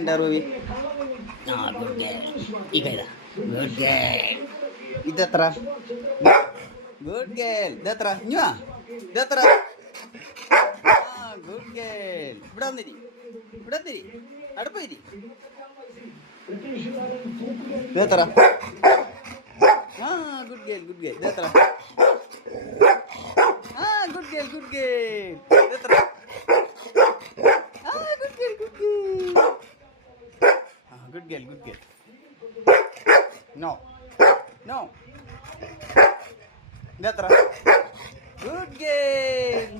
എൻ്റെ Ruby good girl. ഈ കൈതാ ഗുഡ് ഗേൾ. ഇതെത്ര? Good girl. ഇതെത്ര? ഇഞ്ഞുവാ ഇതെത്ര? Good girl. ഇവിടെ വന്നിരി, ഇവിടെ വന്നിരി, അടുപ്പിരി. ഇതെത്ര? Good girl, good girl. ഇതെത്ര? Good girl, good girl. ഇതെത്ര? Good girl, good girl. Good girl, good girl. No no. ഇതെത്ര? Good girl.